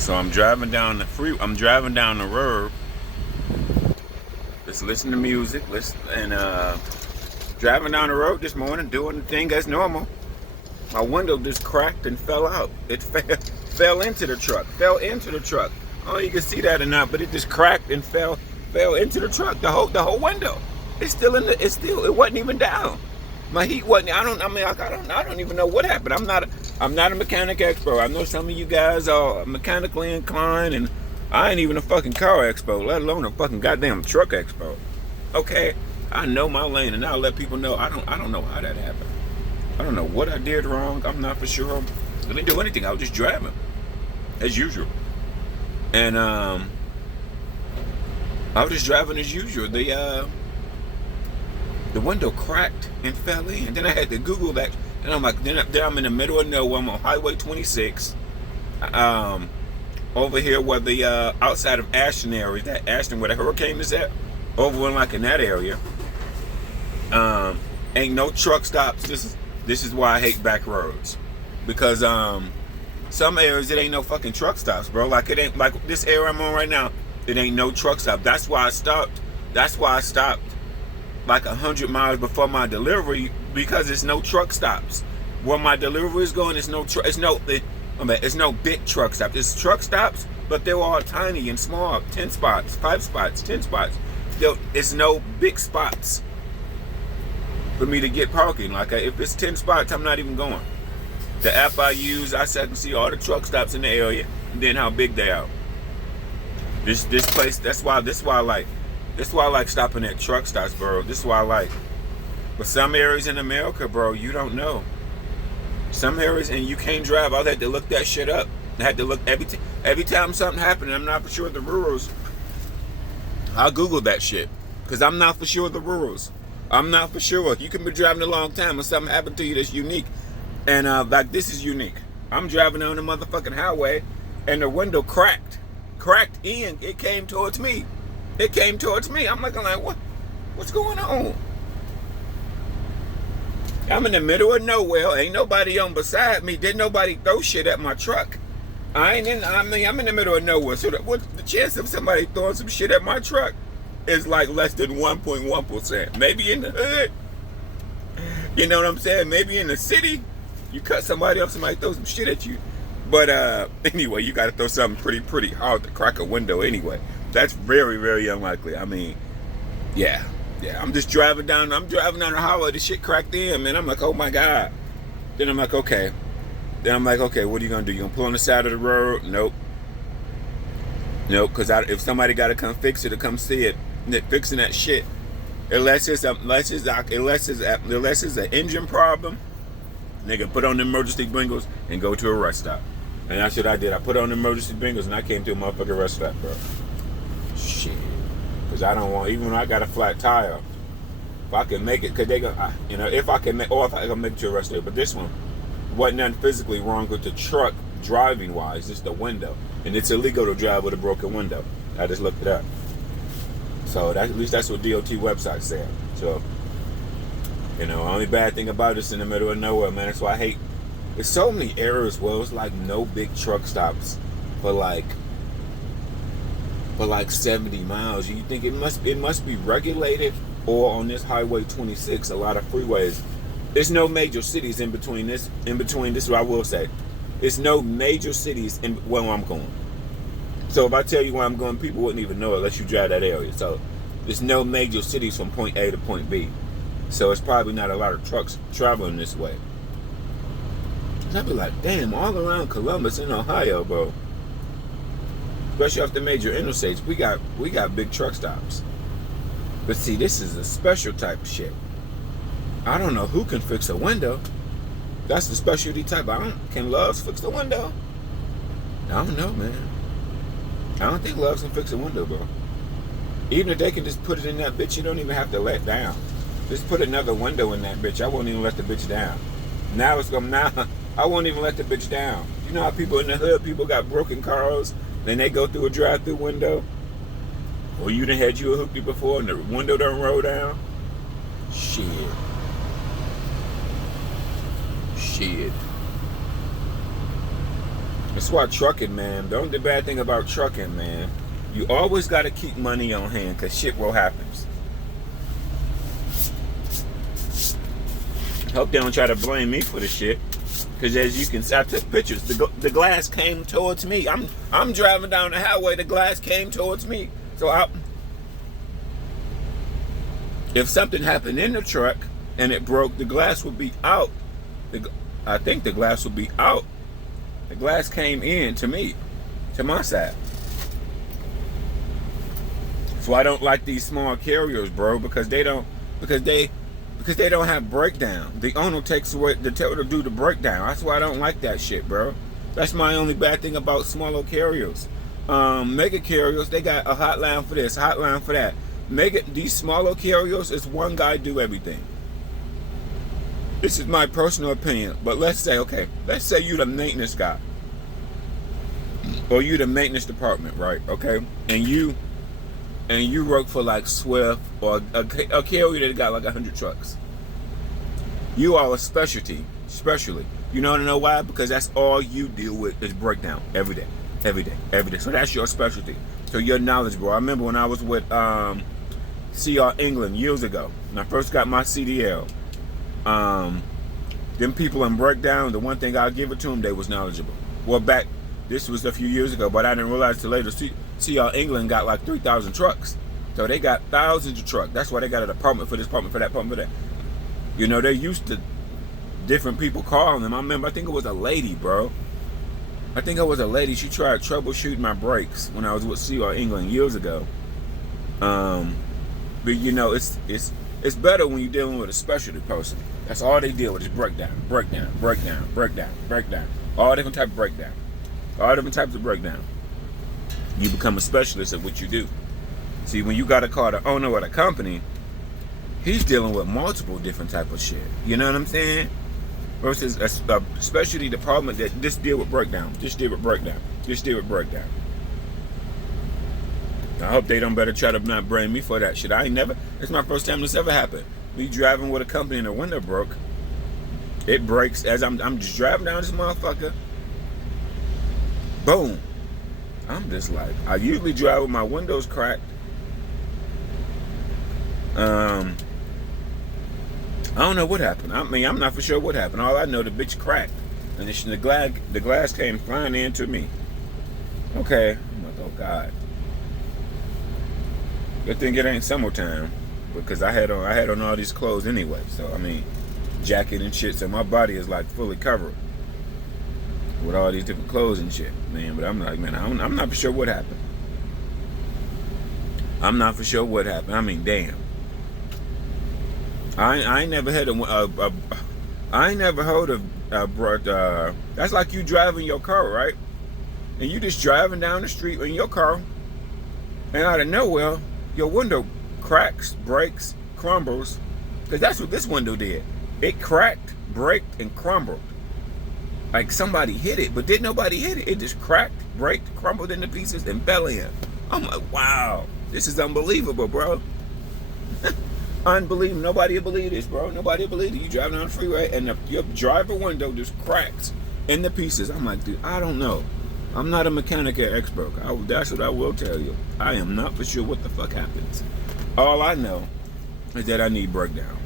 So I'm driving down the road, just listening to music, driving down the road this morning, doing the thing as normal. My window just cracked and fell out. It fell into the truck. Fell into the truck. I don't know if you can see that or not, but it just cracked and fell into the truck. The whole window. It wasn't even down. My heat wasn't. I don't even know what happened. I'm not a mechanic expert. I know some of you guys are mechanically inclined, and I ain't even a fucking car expert, let alone a fucking goddamn truck expert. Okay, I know my lane, and I'll let people know. I don't know how that happened. I don't know what I did wrong. I'm not for sure. I didn't do anything. I was just driving as usual, and I was just driving as usual. The window cracked and fell in. Then I had to Google that, and I'm like, then I'm in the middle of nowhere. I'm on Highway 26, over here where the outside of Ashton area, that Ashton where the hurricane is at, over in that area. Ain't no truck stops. This is why I hate back roads, because some areas it ain't no fucking truck stops, bro. Like it ain't like this area I'm on right now. It ain't no truck stop. That's why I stopped. Like 100 miles before my delivery, because there's no truck stops. Where my delivery is going, it's no big truck stops. It's truck stops, but they're all tiny and small. 10 spots, 5 spots, 10 spots. It's no big spots for me to get parking. Like if it's 10 spots, I'm not even going. The app I use, I can see all the truck stops in the area, and then how big they are. This place, that's why I like stopping at truck stops, bro. This is why I like. But some areas in America, bro, you don't know. Some areas, and you can't drive. I had to look that shit up. I had to look every time something happened. I'm not for sure of the rules. I'll Google that shit, because I'm not for sure of the rules. I'm not for sure. You can be driving a long time and something happened to you that's unique. And this is unique. I'm driving on the motherfucking highway, and the window cracked in. It came towards me. I'm like, what's going on? I'm in the middle of nowhere. Ain't nobody on beside me. Didn't nobody throw shit at my truck. I'm in the middle of nowhere. So what's the chance of somebody throwing some shit at my truck is like less than 1.1%. Maybe in the hood. You know what I'm saying? Maybe in the city, you cut somebody off, somebody throw some shit at you. But anyway, you got to throw something pretty hard to crack a window anyway. That's very, very unlikely. I mean, yeah. I'm driving down the highway. The shit cracked in, man. I'm like, oh my God. Then I'm like, okay. What are you gonna do? You gonna pull on the side of the road? Nope. Because if somebody got to come fix it or come see it, fixing that shit, unless it's an engine problem, nigga, put on the emergency bingles and go to a rest stop. And that's what I did. I put on the emergency bingles and I came to a motherfucking rest stop, bro. Shit. Because I don't want, even when I got a flat tire, if I can make it, because they go, if I can make it to a rest stop. But this one wasn't nothing physically wrong with the truck driving wise, just the window. And it's illegal to drive with a broken window. I just looked it up. So at least that's what DOT website said. So, only bad thing about it's in the middle of nowhere, man. That's why I hate. There's so many areas where it's like no big truck stops for like 70 miles. You think it must be regulated, or on this Highway 26, a lot of freeways. There's no major cities in between this. This is what I will say. There's no major cities in where I'm going. So if I tell you where I'm going, people wouldn't even know unless you drive that area. So there's no major cities from point A to point B. So it's probably not a lot of trucks traveling this way. And I'd be like, damn, all around Columbus in Ohio, bro. Especially off the major interstates, we got big truck stops. But see, this is a special type of shit. I don't know who can fix a window. That's the specialty type. Can Loves fix the window? I don't know, man. I don't think Loves can fix a window, bro. Even if they can just put it in that bitch, you don't even have to let down. Just put another window in that bitch. I won't even let the bitch down. Now I won't even let the bitch down. You know how people in the hood, people got broken cars, then they go through a drive-through window? Or you done had you a hoopty before and the window don't roll down? Shit. That's why trucking, man. The only bad thing about trucking, man, you always got to keep money on hand because shit will happen. Hope they don't try to blame me for the shit. Because as you can see, I took pictures. The glass came towards me. I'm driving down the highway. The glass came towards me. So if something happened in the truck and it broke, the glass would be out. I think the glass would be out. The glass came in to me, to my side. So I don't like these small carriers, bro, because they don't have breakdown. The owner takes away the tell to do the breakdown. That's why I don't like that shit, bro. That's my only bad thing about smaller carriers. Mega carriers, they got a hotline for this, hotline for that. These smaller carriers is one guy do everything. This is my personal opinion, but let's say you the maintenance guy, or you the maintenance department, right? Okay, and you work for like Swift or a carrier that got like 100 trucks. You are a specialty. You know why? Because that's all you deal with is breakdown every day. So that's your specialty. So you're knowledgeable. I remember when I was with CR England years ago, when I first got my CDL. Them people in breakdown, the one thing I'll give it to them, they was knowledgeable. Well, this was a few years ago, but I didn't realize till later. CR England got like 3,000 trucks. So they got thousands of trucks. That's why they got a department for this, department for that, department for that. You know, they're used to different people calling them. I think it was a lady, bro. She tried troubleshooting my brakes when I was with CR England years ago. But you know, it's better when you're dealing with a specialty person. That's all they deal with is breakdown. All different types of breakdown. All different types of breakdown. You become a specialist at what you do. See, when you got to call the owner of the company, he's dealing with multiple different type of shit. You know what I'm saying? Versus a specialty department that just deal with breakdown. I hope they don't better try to not blame me for that shit. It's my first time this ever happened. Me driving with a company and the window broke. It breaks as I'm just driving down this motherfucker. Boom. I'm just like, I usually drive with my windows cracked. I don't know what happened. I'm not for sure what happened. All I know, the bitch cracked. And the glass came flying into me. Okay. I'm like, oh God. Good thing it ain't summertime. Because I had on all these clothes anyway. So, jacket and shit. So my body is like fully covered with all these different clothes and shit, man. But I'm like, man, I'm not for sure what happened. Damn. I ain't never had I ain't never heard of that's like you driving your car, right? And you just driving down the street in your car, and out of nowhere, your window cracks, breaks, crumbles. Because that's what this window did. It cracked, braked, and crumbled. Like somebody hit it, but didn't nobody hit it. It just cracked, braked, crumbled into pieces, and fell in. I'm like, wow, this is unbelievable, bro. Unbelievable. Nobody will believe this, bro. Nobody will believe it. You driving down the freeway, and your driver window just cracked into pieces. I'm like, dude, I don't know. I'm not a mechanic or expert. That's what I will tell you. I am not for sure what the fuck happens. All I know is that I need breakdown.